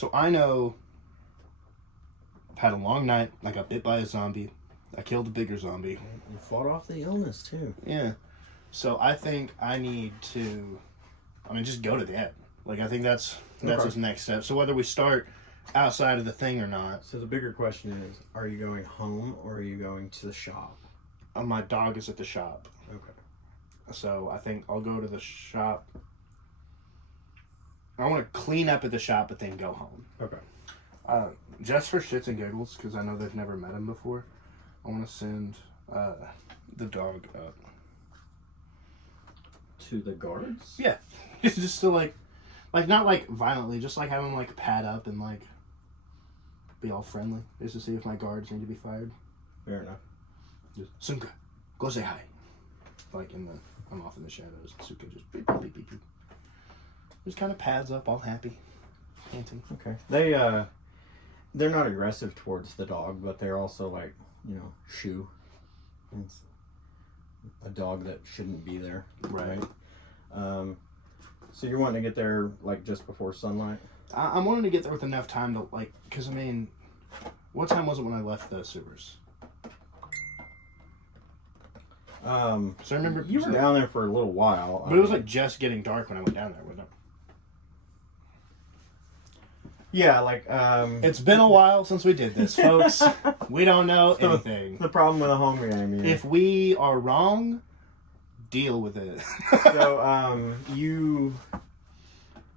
So I know I've had a long night. I got bit by a zombie. I killed a bigger zombie. You fought off the illness, too. Yeah. So I think I need to, just go to the end. Like, I think that's his next step. So whether we start outside of the thing or not. So the bigger question is, are you going home or are you going to the shop? My dog is at the shop. Okay. So I think I'll go to the shop. I want to clean up at the shop, but then go home. Okay. Just for shits and giggles, because I know they've never met him before, I want to send the dog up. To the guards? Yeah. Just to, like, not, like, violently, just, like, have him, like, pad up and, like, be all friendly, just to see if my guards need to be fired. Fair enough. Just, Sunka, go say hi. Like, I'm off in the shadows. Suka just beep, beep, beep, beep, beep. Just kind of pads up, all happy, panting. Okay. They're not aggressive towards the dog, but they're also, like, shoo. It's a dog that shouldn't be there. Right. So you're wanting to get there, like, just before sunlight? I'm wanting to get there with enough time to, like, because, what time was it when I left the sewers? So I remember... You were down there for a little while. But it was, like, just getting dark when I went down there, wasn't it? Yeah, like, It's been a while since we did this, folks. We don't know anything. The problem with a home game, If we are wrong, deal with it. So, you...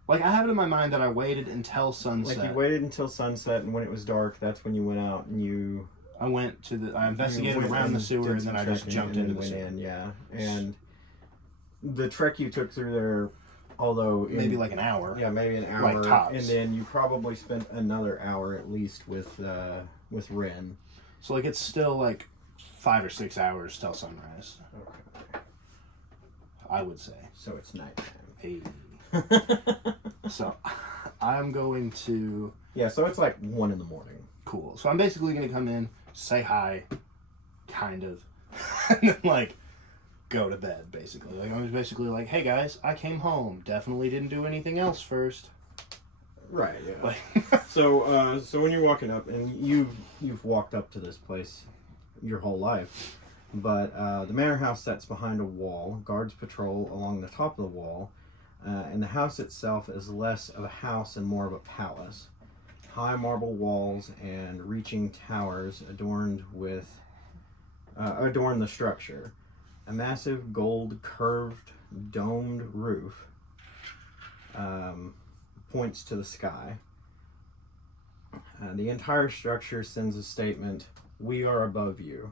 Like, I have it in my mind that I waited until sunset. Like, you waited until sunset, and when it was dark, that's when you went out and you... I investigated around the sewer, and then I just jumped into the sewer. Yeah, and the trek you took through there, although... Maybe like an hour. Yeah, maybe an hour. Like tops. And then you probably spent another hour at least with Ren. So, like, it's still, like, 5 or 6 hours till sunrise. Okay. I would say. So it's nighttime. Hey. So, I'm going to... Yeah, so it's like 1 in the morning. Cool. So I'm basically going to come in, say hi, kind of, and then, like, go to bed, basically. Like, I'm basically like, hey, guys, I came home. Definitely didn't do anything else first. Right, yeah. Like, so when you're walking up, and you've walked up to this place your whole life, but the manor house sits behind a wall. Guards patrol along the top of the wall, and the house itself is less of a house and more of a palace. High marble walls and reaching towers adorn the structure. A massive gold curved domed roof points to the sky. The entire structure sends a statement, "We are above you."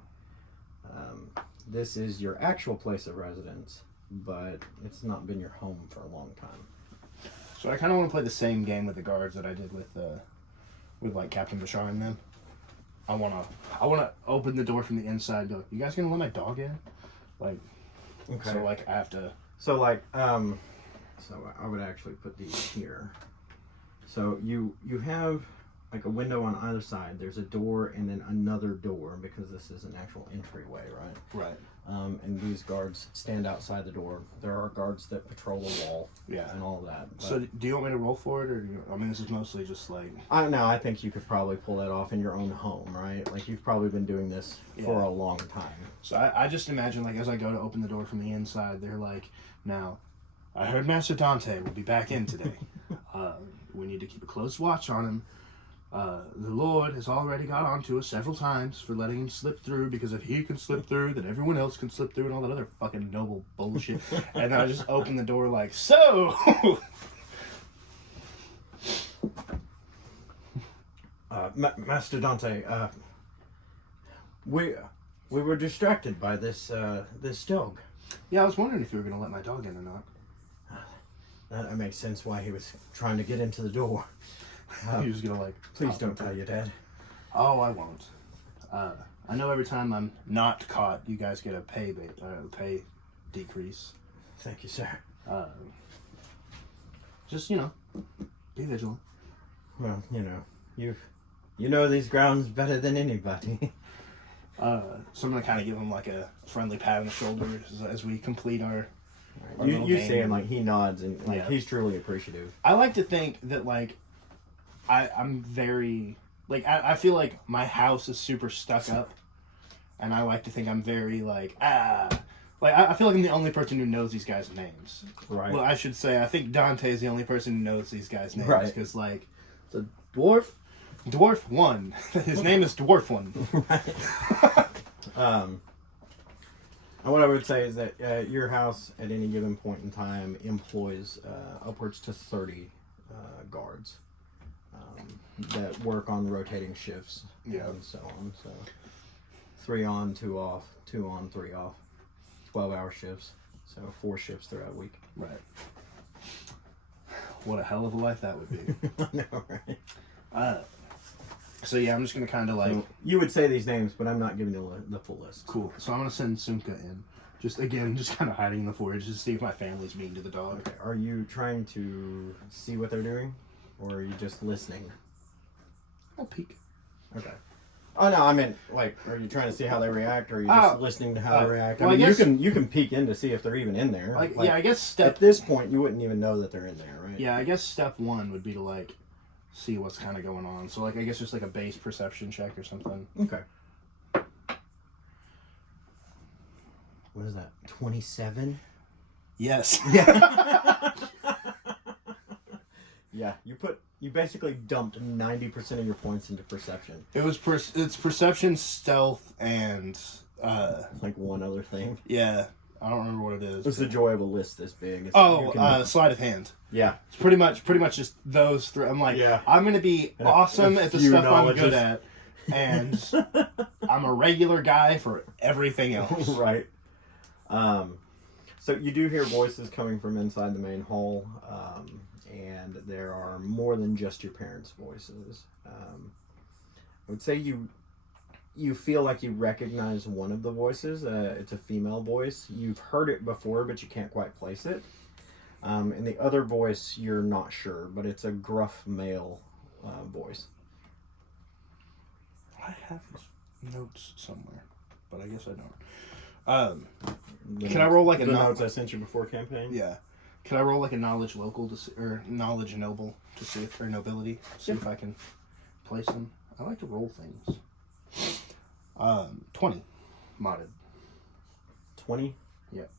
This is your actual place of residence, but it's not been your home for a long time. so I kind of want to play the same game with the guards that I did with like Captain Bashar and them. I want to open the door from the inside and go, you guys gonna let my dog in? Like, okay. So, like, I have to... So, like, so I would actually put these here. So you have, like, a window on either side. There's a door and then another door, because this is an actual entryway, right? Right. And these guards stand outside the door. There are guards that patrol the wall. Yeah. And all of that. But so do you want me to roll for it, or this is mostly just like... I think you could probably pull that off in your own home, right? Like, you've probably been doing this for a long time. So I just imagine, like, as I go to open the door from the inside, they're like, now, I heard Master Donte will be back in today. We need to keep a close watch on him. The Lord has already got onto us several times for letting him slip through, because if he can slip through, then everyone else can slip through, and all that other fucking noble bullshit. And I just open the door like, so... Master Donte, we were distracted by this dog. Yeah, I was wondering if you were going to let my dog in or not. That makes sense why he was trying to get into the door. He was going to, like... Please don't tell your dad. Oh, I won't. I know every time I'm not caught, you guys get a pay decrease. Thank you, sir. Just, be vigilant. Well, you know these grounds better than anybody. So I'm going to kind of give him, like, a friendly pat on the shoulder as we complete our you see him, like, he nods, and, like, he's truly appreciative. I like to think that, like, I'm very like I feel like my house is super stuck up, and I like to think I'm very like I feel like I'm the only person who knows these guys' names. Right. Well, I should say I think Dante is the only person who knows these guys' names because like the dwarf. Dwarf 1. His name is Dwarf 1. Right. And what I would say is that your house at any given point in time employs upwards to 30 guards that work on rotating shifts and so on. So 3 on, 2 off, 2 on, 3 off, 12-hour shifts. So 4 shifts throughout a week. Right. What a hell of a life that would be. I know, right? So yeah, I'm just gonna kind of like. So you would say these names, but I'm not giving you the full list. Cool. So I'm gonna send Sumka in. Just kind of hiding in the forage, just to see if my family's mean to the dog. Okay. Are you trying to see what they're doing, or are you just listening? I'll peek. Okay. Oh no, I meant like, are you trying to see how they react, or are you just listening to how they react? Well, I mean, I guess, you can peek in to see if they're even in there. Like, yeah, I guess at this point you wouldn't even know that they're in there, right? Yeah, I guess step 1 would be to like see what's kind of going on. So like, I guess just like a base perception check or something. Okay. What is that? 27? Yes. Yeah. Yeah. You basically dumped 90% of your points into perception. It was it's perception, stealth, and like one other thing. Yeah, I don't remember what it is. It's the joy of a list this big. It's sleight of hand. Yeah. It's pretty much just those 3. I'm like, I'm gonna be awesome at the stuff I'm good at, and I'm a regular guy for everything else. Right. So you do hear voices coming from inside the main hall, and there are more than just your parents' voices. I would say you feel like you recognize one of the voices. It's a female voice. You've heard it before, but you can't quite place it. And the other voice, you're not sure, but it's a gruff male voice. I have his notes somewhere, but I guess I don't. Can I roll like the notes I sent you before campaign? Yeah. Can I roll like a knowledge local to see, or knowledge noble to see if, or nobility, see if I can place them? I like to roll things. 20 modded. 20? Yep.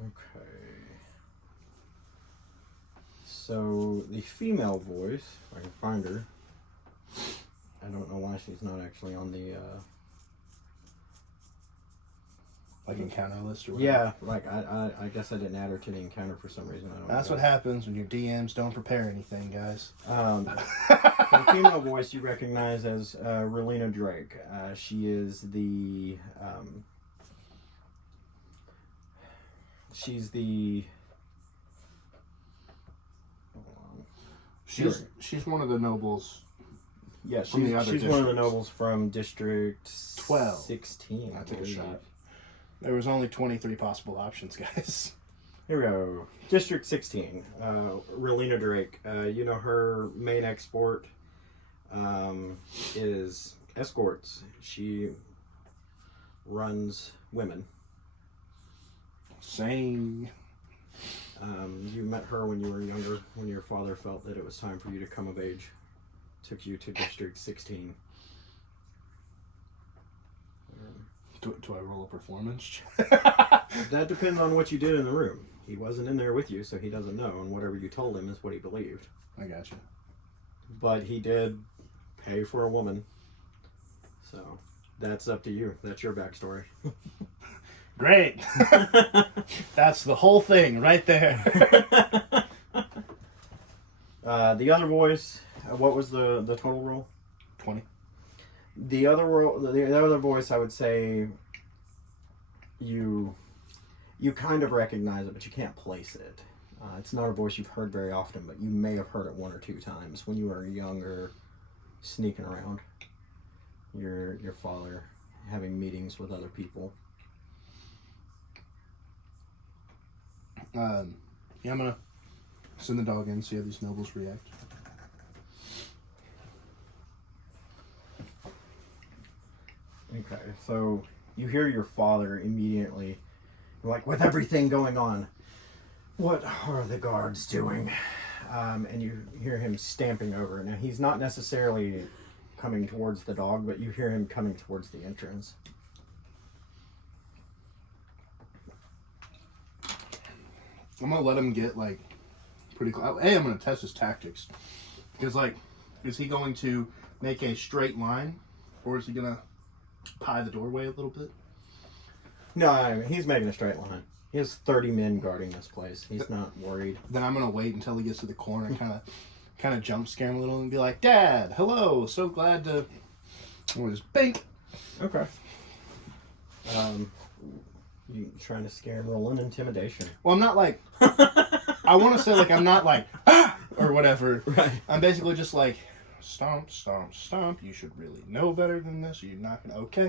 Okay. So the female voice, if I can find her. I don't know why she's not actually on the like encounter list or whatever. Yeah, like I guess I didn't add her to the encounter for some reason. I don't That's know. what happens when your DMs don't prepare anything, guys. The female voice you recognize as Relina Drake. She is the she's the She's one of the nobles. Yeah, she's one of the districts. nobles from District 12. 16. I took a shot. There was only 23 possible options, guys. Here we go. District 16. Relina Drake. You know, her main export is escorts. She runs women. Same. You met her when you were younger, when your father felt that it was time for you to come of age. Took you to District 16. Do I roll a performance check? That depends on what you did in the room. He wasn't in there with you, so he doesn't know, and whatever you told him is what he believed. I got you. But he did pay for a woman. So, that's up to you. That's your backstory. Great. That's the whole thing right there. The other voice, what was the total roll? 20. The other voice, I would say, you kind of recognize it, but you can't place it. It's not a voice you've heard very often, but you may have heard it 1 or 2 times when you were younger, sneaking around. Your father having meetings with other people. Yeah, I'm gonna send the dog in, see how these nobles react. Okay, so you hear your father immediately, like, with everything going on, what are the guards doing? and you hear him stamping over. Now, he's not necessarily coming towards the dog, but you hear him coming towards the entrance. I'm gonna let him get, like, pretty close. Hey, I'm gonna test his tactics. Because, like, is he going to make a straight line? Or is he gonna pie the doorway a little bit? No, I mean, he's making a straight line. He has 30 men guarding this place. He's not worried. Then I'm gonna wait until he gets to the corner and kind of jump scare him a little and be like, Dad, hello, so glad to... Or just bink. Okay. You trying to scare him? Roll an intimidation. Well, I'm not like... I want to say, like, I'm not like, ah! Or whatever. Right. I'm basically just like, stomp, stomp, stomp. You should really know better than this. You're not going to... Okay.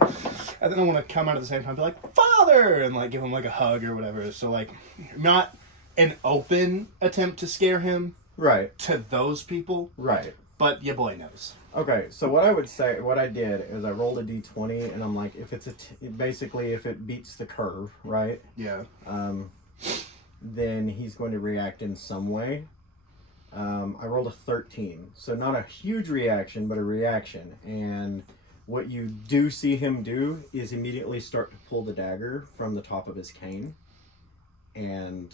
And then I want to come out at the same time and be like, Father! And, like, give him, like, a hug or whatever. So, like, not an open attempt to scare him. Right. To those people. Right. But your boy knows. Okay, so what I would say, what I did is I rolled a d20, and I'm like, if it's basically if it beats the curve, right? Yeah. Then he's going to react in some way. I rolled a 13, so not a huge reaction, but a reaction. And what you do see him do is immediately start to pull the dagger from the top of his cane and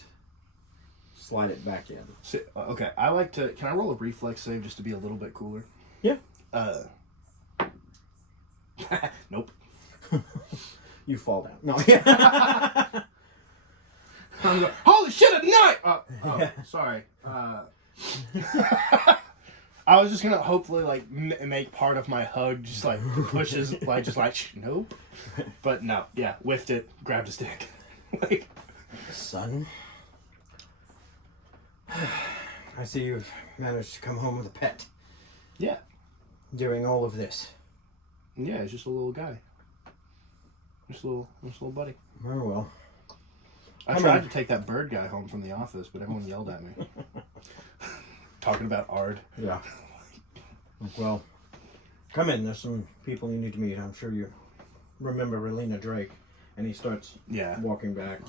slide it back in. So, okay, I like to... Can I roll a reflex save just to be a little bit cooler? Yeah. Nope. You fall down. No. I'm going, holy shit at night! Sorry. I was just gonna hopefully like make part of my hug just like pushes like just like nope, but no, yeah, whiffed it, grabbed a stick. Like, son, I see you've managed to come home with a pet. Yeah. Doing all of this. Yeah, it's just a little guy. Just a little buddy. Oh well. I tried to take that bird guy home from the office, but everyone yelled at me. Talking about Ard. Yeah. Well, come in. There's some people you need to meet. I'm sure you remember Relina Drake. And he starts walking back.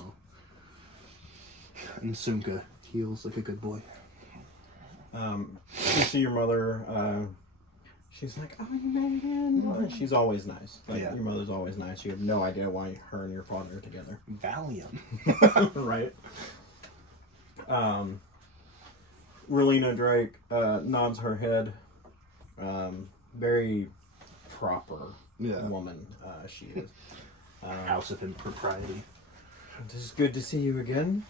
And Sumka heals like a good boy. You see your mother. She's like, oh, you made it in. She's always nice. Like, your mother's always nice. You have no idea why her and your father are together. Valium. Right. Relina Drake nods her head. Very proper woman she is. House of impropriety. It is good to see you again.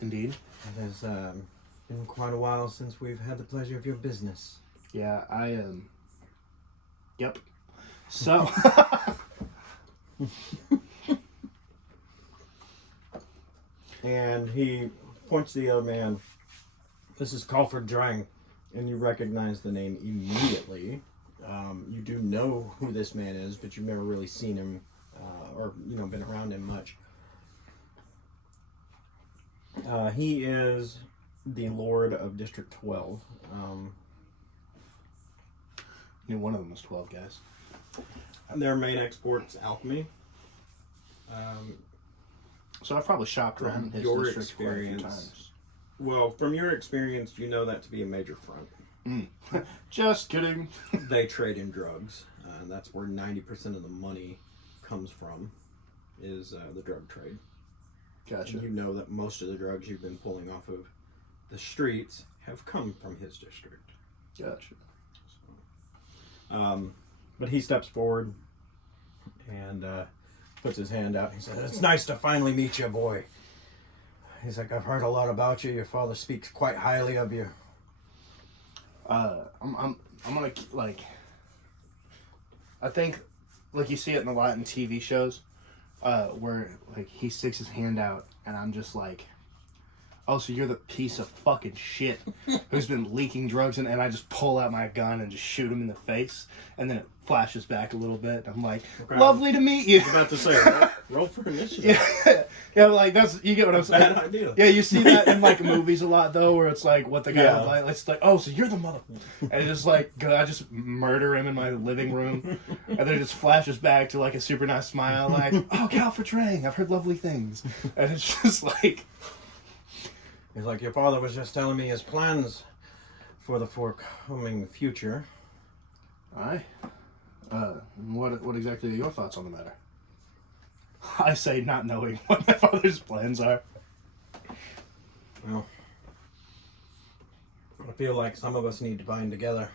Indeed. It has been quite a while since we've had the pleasure of your business. Yeah, I am. Yep. So. And he points to the other man. This is Calford Drang. And you recognize the name immediately. You do know who this man is, but you've never really seen him or been around him much. He is the Lord of District 12. Knew one of them was 12 guys. Their main export's alchemy. So I've probably shopped around his your district quite a few experience. times. Well, from your experience, you know that to be a major front. Just kidding. They trade in drugs. And that's where 90% of the money comes from, is the drug trade. Gotcha. And you know that most of the drugs you've been pulling off of the streets have come from his district. Gotcha. But he steps forward and puts his hand out. He says, "It's nice to finally meet you, boy." He's like, "I've heard a lot about you. Your father speaks quite highly of you." I'm gonna like. I think, like you see it in a lot in TV shows, where like he sticks his hand out, and I'm just like, "Oh, so you're the piece of fucking shit who's been leaking drugs," and I just pull out my gun and just shoot him in the face, and then it flashes back a little bit. I'm like, "Lovely to meet you." I was about to say, roll for initiative. Yeah, like that's, you get what I'm saying. Bad idea. Yeah, you see that in like movies a lot though, where it's like what the guy like. It's like, "Oh, so you're the mother," and it's just like, I just murder him in my living room, and then it just flashes back to like a super nice smile, like, "Oh, Calford Drang, I've heard lovely things," and it's just like. He's like, "Your father was just telling me his plans for the forthcoming future. Aye. What exactly are your thoughts on the matter? I say not knowing what my father's plans are. Well, I feel like some of us need to bind together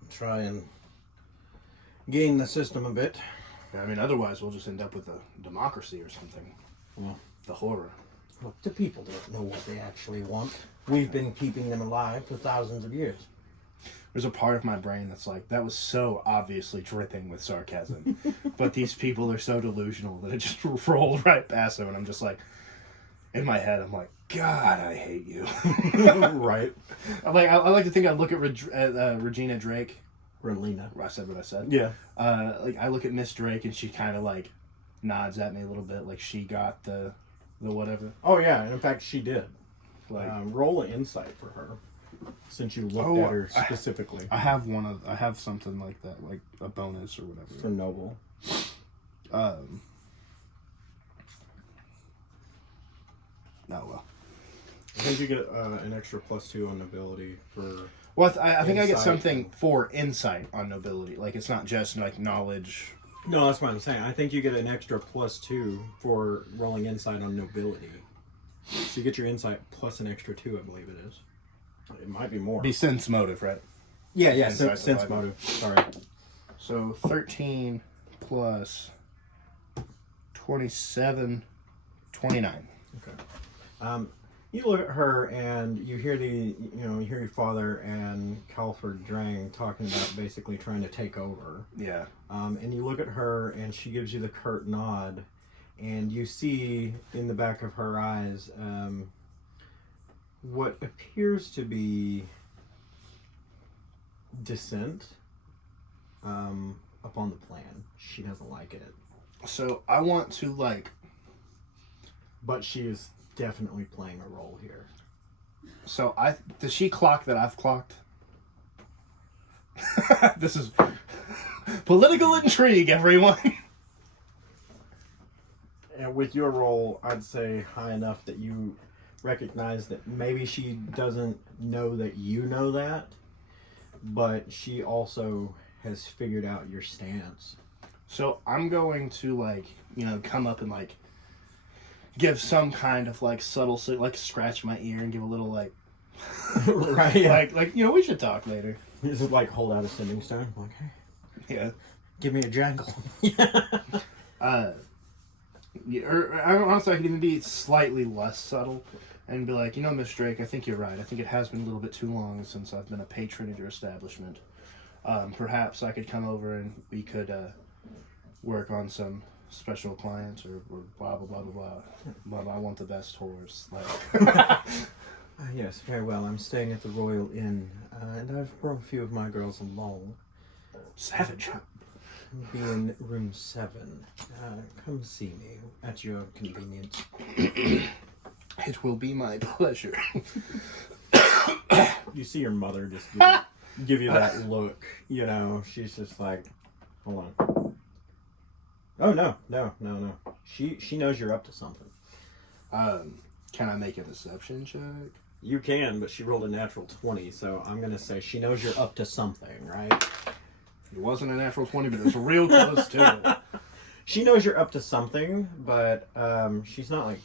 and try and gain the system a bit. I mean, otherwise we'll just end up with a democracy or something. Well, The horror. look, the people don't know what they actually want. We've been keeping them alive for thousands of years. There's a part of my brain that's like, that was so obviously dripping with sarcasm. But these people are so delusional that it just rolled right past them. And I'm just like, in my head, I'm like, God, I hate you. Right. I like to think I look at Regina Drake. Relina. I said what I said. Yeah. Like I look at Miss Drake and she kind of like nods at me a little bit, like she got the whatever. Oh, yeah. And in fact, she did. Like roll an insight for her, since you looked at her specifically. I have something like that, like a bonus or whatever. For noble. Oh well. I think you get an extra +2 on nobility for... Well, I think I get Insight. something for insight on nobility. Like, it's not just, like, knowledge. No, that's what I'm saying. I think you get an extra +2 for rolling insight on nobility. So you get your insight plus an extra 2, I believe it is. It might be more. Be sense motive, right? Yeah, Insight sense survival. motive. Sorry. So, 13 plus 27, 29. Okay. You look at her and you hear you hear your father and Calford Drang talking about basically trying to take over. Yeah. And you look at her and she gives you the curt nod, and you see in the back of her eyes what appears to be dissent upon the plan. She doesn't like it. So, I want to, like... But she is definitely playing a role here. So, does she clock that I've clocked? This is political intrigue, everyone. And with your role, I'd say high enough that you recognize that maybe she doesn't know that you know that, but she also has figured out your stance. So, I'm going to, like, come up and, like, give some kind of, like, subtle, like, scratch my ear and give a little, like... Right, yeah. Like, we should talk later. Is it like hold out a sending stone? Like, hey, Yeah. give me a jangle. Honestly, I could even be slightly less subtle and be like, Miss Drake, I think you're right. I think it has been a little bit too long since I've been a patron of your establishment. Perhaps I could come over and we could work on some special clients or blah, blah, blah, blah, blah. But I want the best horse. Like... Yes, very well. I'm staying at the Royal Inn, and I've brought a few of my girls along. Savage. I'll be in room 7. Come see me at your convenience. It will be my pleasure. You see your mother just give you that look. She's just like, hold on. Oh, no. She knows you're up to something. Can I make a deception check? You can, but she rolled a natural 20, so I'm going to say she knows you're up to something, right? It wasn't a natural 20, but it was real close to it. She knows you're up to something, but she's not, like,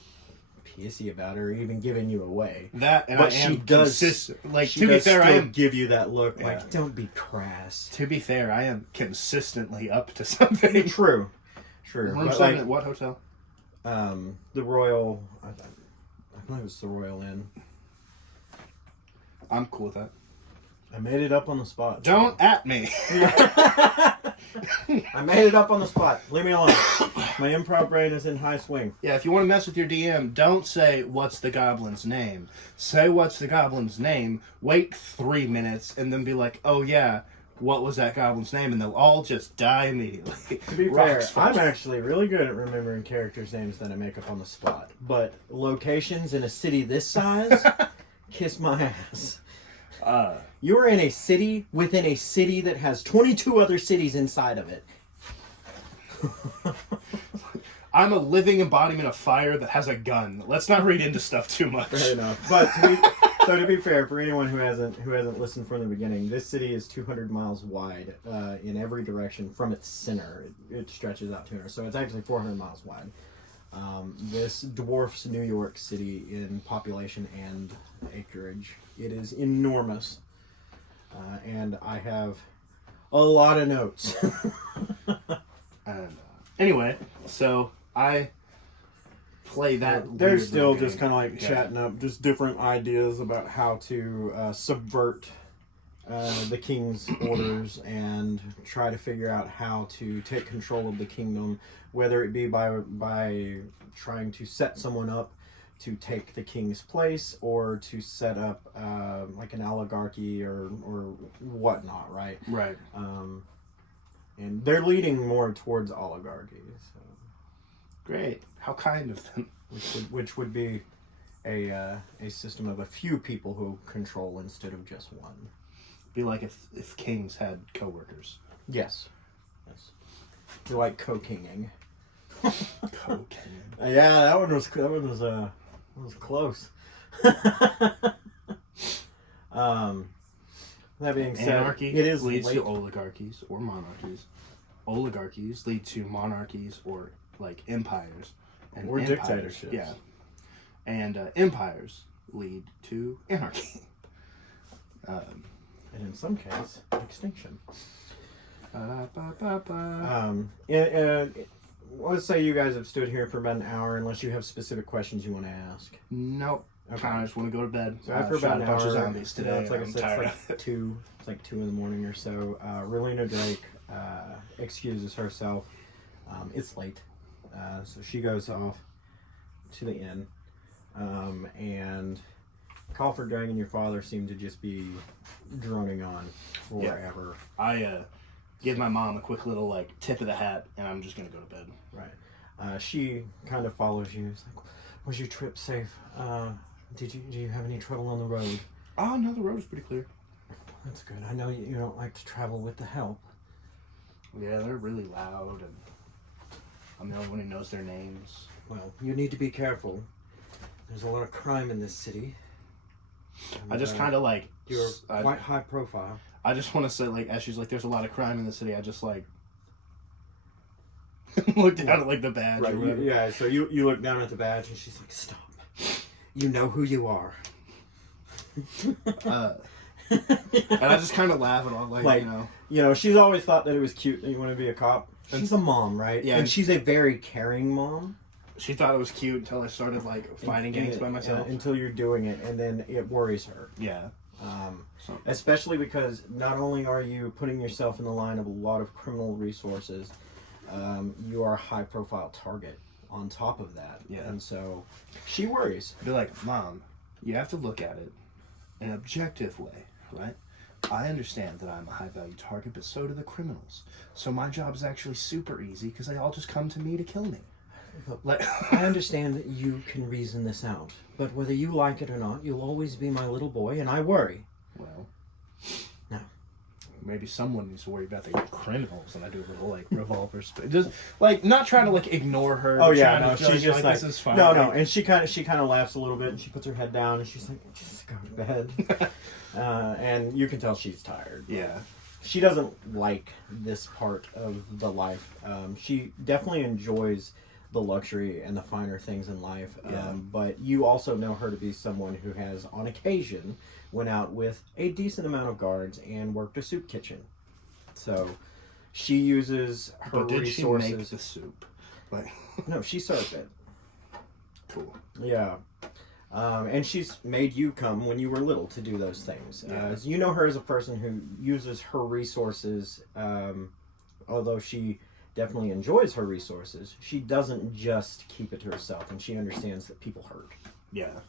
pissy about it or even giving you away. That, and but I am she does, consistent. Like, she to be does fair, I still am... give you that look, Yeah. like, don't be crass. To be fair, I am consistently up to something. True. Room But, 7 at what hotel? The Royal... I believe it's the Royal Inn. I'm cool with that. I made it up on the spot. Don't at me. I made it up on the spot. Leave me alone. My improv brain is in high swing. Yeah, if you want to mess with your DM, don't say, what's the goblin's name? Say, what's the goblin's name, wait 3 minutes, and then be like, oh yeah, what was that goblin's name? And they'll all just die immediately. To be fair, I'm actually really good at remembering characters' names that I make up on the spot. But locations in a city this size, kiss my ass. You're in a city within a city that has 22 other cities inside of it. I'm a living embodiment of fire that has a gun. Let's not read into stuff too much. Fair enough. But So to be fair, for anyone who hasn't listened from the beginning, this city is 200 miles wide in every direction from its center. It stretches out 200, so it's actually 400 miles wide. This dwarfs New York City in population and acreage. It is enormous, and I have a lot of notes. And anyway, so I play that. They're weird still little just game. kind of like chatting up just different ideas about how to subvert the king's orders and try to figure out how to take control of the kingdom, whether it be by trying to set someone up to take the king's place or to set up like an oligarchy or whatnot, right? Right. And they're leading more towards oligarchy. So. Great. How kind of them. Which would be a system of a few people who control instead of just one. Be like if kings had coworkers. Yes. You're like co-kinging. Co-king. Yeah, that one was close. That being said, Anarchy it is leads late. to oligarchies or monarchies. Oligarchies lead to monarchies or like empires. And Or empires, dictatorships. Yeah. And empires lead to anarchy. And in some case, extinction. Ba-ba-ba-ba. Let's say you guys have stood here for about an hour, unless you have specific questions you want to ask. Nope. Okay. I just want to go to bed. So after about shot an a bunch hour, of zombies today. it's like I I'm said, tired it's like 2. It's like 2 in the morning or so. Relina Drake excuses herself. It's late, so she goes off to the inn, and Calford Dragon, your father, seemed to just be droning on forever. Yeah. I give my mom a quick little like tip of the hat, and I'm just gonna go to bed. Right. She kind of follows you. It's like, was your trip safe? Do you have any trouble on the road? Oh no, the road is pretty clear. That's good. I know you don't like to travel with the help. Yeah, they're really loud, and I'm the only one who knows their names. Well, you need to be careful. There's a lot of crime in this city. And, I just kind of like you're quite high profile. I just want to say, like, as she's like, "There's a lot of crime in the city." I just like look down at like the badge. Right. Or whatever. Yeah. So you look down at the badge, and she's like, "Stop. You know who you are." And I just kind of laugh it off, like you know, she's always thought that it was cute that you want to be a cop. She's a mom, right? Yeah. And she's a very caring mom. She thought it was cute until I started like fighting gangs by myself. Until you're doing it, and then it worries her. Yeah. Especially because not only are you putting yourself in the line of a lot of criminal resources, you are a high-profile target on top of that. Yeah. And so she worries. Be like, "Mom, you have to look at it in an objective way, right? I understand that I'm a high-value target, but so do the criminals. So my job is actually super easy because they all just come to me to kill me." Like, I understand that you can reason this out, but whether you like it or not, you'll always be my little boy, and I worry. well, No. maybe someone needs to worry about the criminals, and I do a little like revolver spin. Just like not trying to like ignore her. Oh yeah, trying no, to feel she's just like, this is fine. no, and she kind of laughs a little bit, and she puts her head down, and she's like, just go to bed. And you can tell she's tired. Yeah. She doesn't like this part of the life. She definitely enjoys the luxury and the finer things in life. Yeah. But you also know her to be someone who has, on occasion, went out with a decent amount of guards and worked a soup kitchen. So she uses her But did resources. she make the soup? Like, No, she served it. cool. Yeah. And she's made you come when you were little to do those things. Yeah. You know her as a person who uses her resources, although she definitely enjoys her resources, she doesn't just keep it to herself, and she understands that people hurt. Yeah.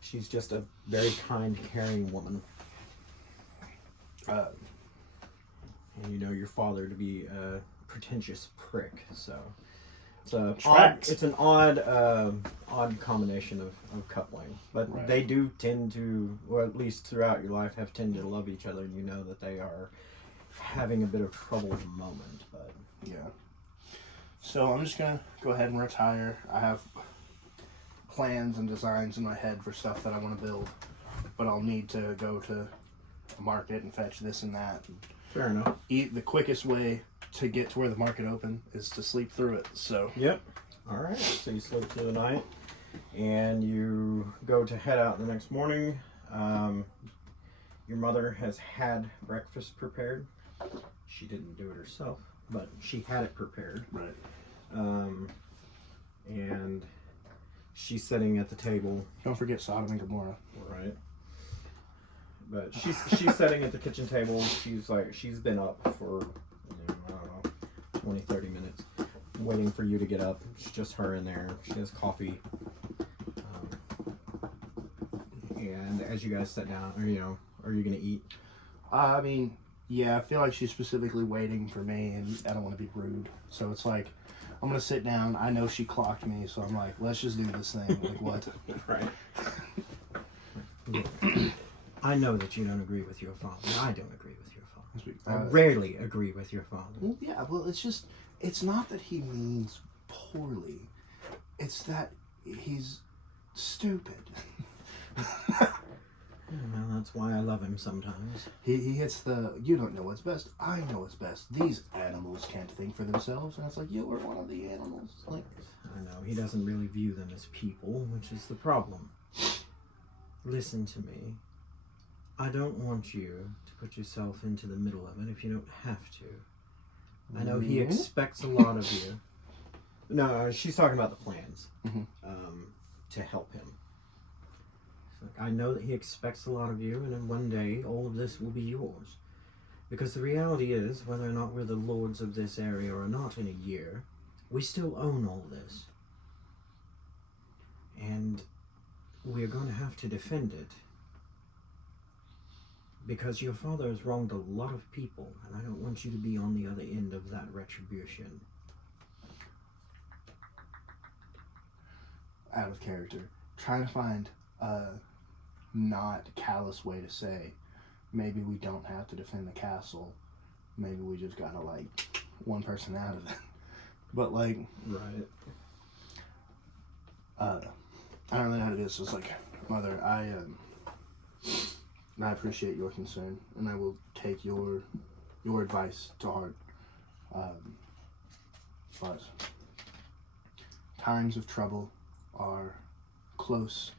She's just a very kind, caring woman. And you know your father to be a pretentious prick, so it's an odd combination of coupling. But Right. they do tend to, or at least throughout your life, have tended to love each other, and you know that they are having a bit of trouble at the moment. But Yeah. So I'm just gonna go ahead and retire. I have plans and designs in my head for stuff that I want to build, but I'll need to go to the market and fetch this and that. Fair enough. Eat. The quickest way to get to where the market open is to sleep through it. So. Yep. All right. So you sleep through the night, and you go to head out the next morning. Your mother has had breakfast prepared. She didn't do it herself, but she had it prepared. Right. And she's sitting at the table. Don't forget Sodom and Gomorrah. Right. But she's sitting at the kitchen table. She's been up for, I don't know, 20, 30 minutes waiting for you to get up. It's just her in there. She has coffee. And as you guys sit down, are you going to eat? I mean, yeah, I feel like she's specifically waiting for me, and I don't want to be rude. So it's like, I'm going to sit down. I know she clocked me, so I'm like, let's just do this thing. Like, what? Right. I know that you don't agree with your father. I don't agree with your father. I rarely agree with your father. Well, yeah, well, it's not that he means poorly. It's that he's stupid. Well, that's why I love him sometimes. He hits you don't know what's best. I know what's best. These animals can't think for themselves. And it's like, you were one of the animals. Like, I know, he doesn't really view them as people, which is the problem. Listen to me. I don't want you to put yourself into the middle of it if you don't have to. I know he expects a lot of you. No, she's talking about the plans to help him. I know that he expects a lot of you, and then one day all of this will be yours. Because the reality is, whether or not we're the lords of this area or not in a year, we still own all this. And we're going to have to defend it. Because your father has wronged a lot of people, and I don't want you to be on the other end of that retribution. Out of character. Trying to find a not callous way to say, maybe we don't have to defend the castle. Maybe we just gotta, like, one person out of it. But, like... Right. I don't really know how to do this. It's like, Mother, I appreciate your concern, and I will take your advice to heart. But times of trouble are close,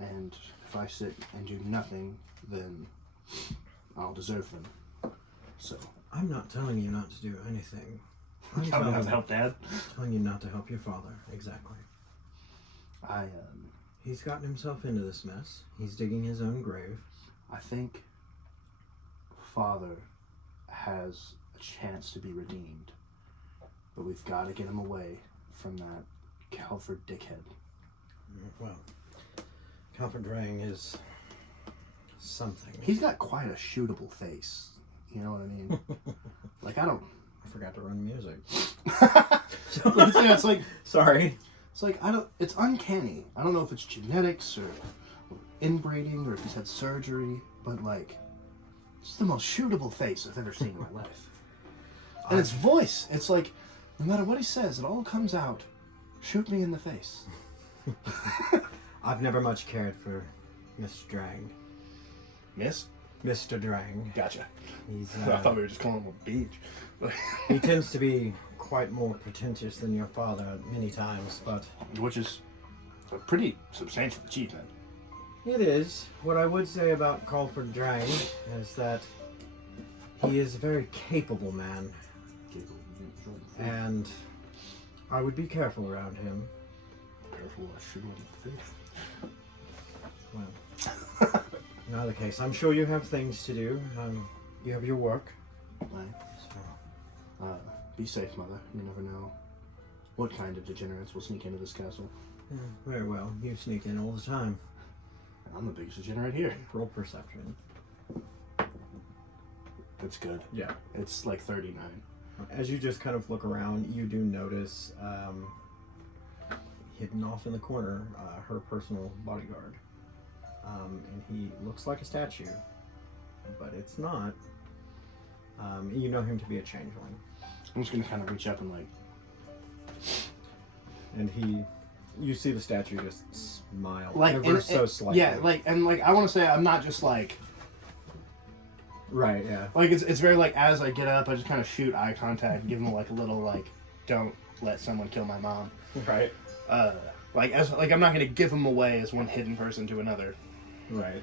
and if I sit and do nothing, then I'll deserve them. So I'm not telling you not to do anything. I'm telling you not to help Dad. Telling you not to help your father. Exactly. He's gotten himself into this mess. He's digging his own grave. I think Father has a chance to be redeemed, but we've got to get him away from that Calford dickhead. Well, Calford Drang is something. He's got quite a shootable face. You know what I mean? Like, I forgot to run music. It's like, sorry. It's like, it's uncanny. I don't know if it's genetics or inbreeding or if he's had surgery, but like, it's the most shootable face I've ever seen in my life. And his voice, it's like, no matter what he says, it all comes out, shoot me in the face. I've never much cared for Mr. Drang. Miss? Mr. Drang. Gotcha. He's, I thought we were just calling him a beach. He tends to be quite more pretentious than your father many times, but... Which is a pretty substantial achievement. It is. What I would say about Calford Drang is that he is a very capable man. And I would be careful around him. Careful, I shoot him in the face. Well, in either case, I'm sure you have things to do. You have your work. Right. So, be safe, Mother. You never know what kind of degenerates will sneak into this castle. Yeah, very well. You sneak in all the time. I'm the biggest degenerate here. Roll perception. That's good. Yeah. It's like 39. As you just kind of look around, you do notice hidden off in the corner her personal bodyguard. And he looks like a statue, but it's not. You know him to be a changeling. I'm just going to kind of reach up and like... And he you see the statue just smile, like ever so slightly. Yeah, like I want to say I'm not just like. Right. Yeah. Like it's very like as I get up, I just kind of shoot eye contact, give them like a little like, don't let someone kill my mom. Right. Like I'm not gonna give them away as one hidden person to another. Right.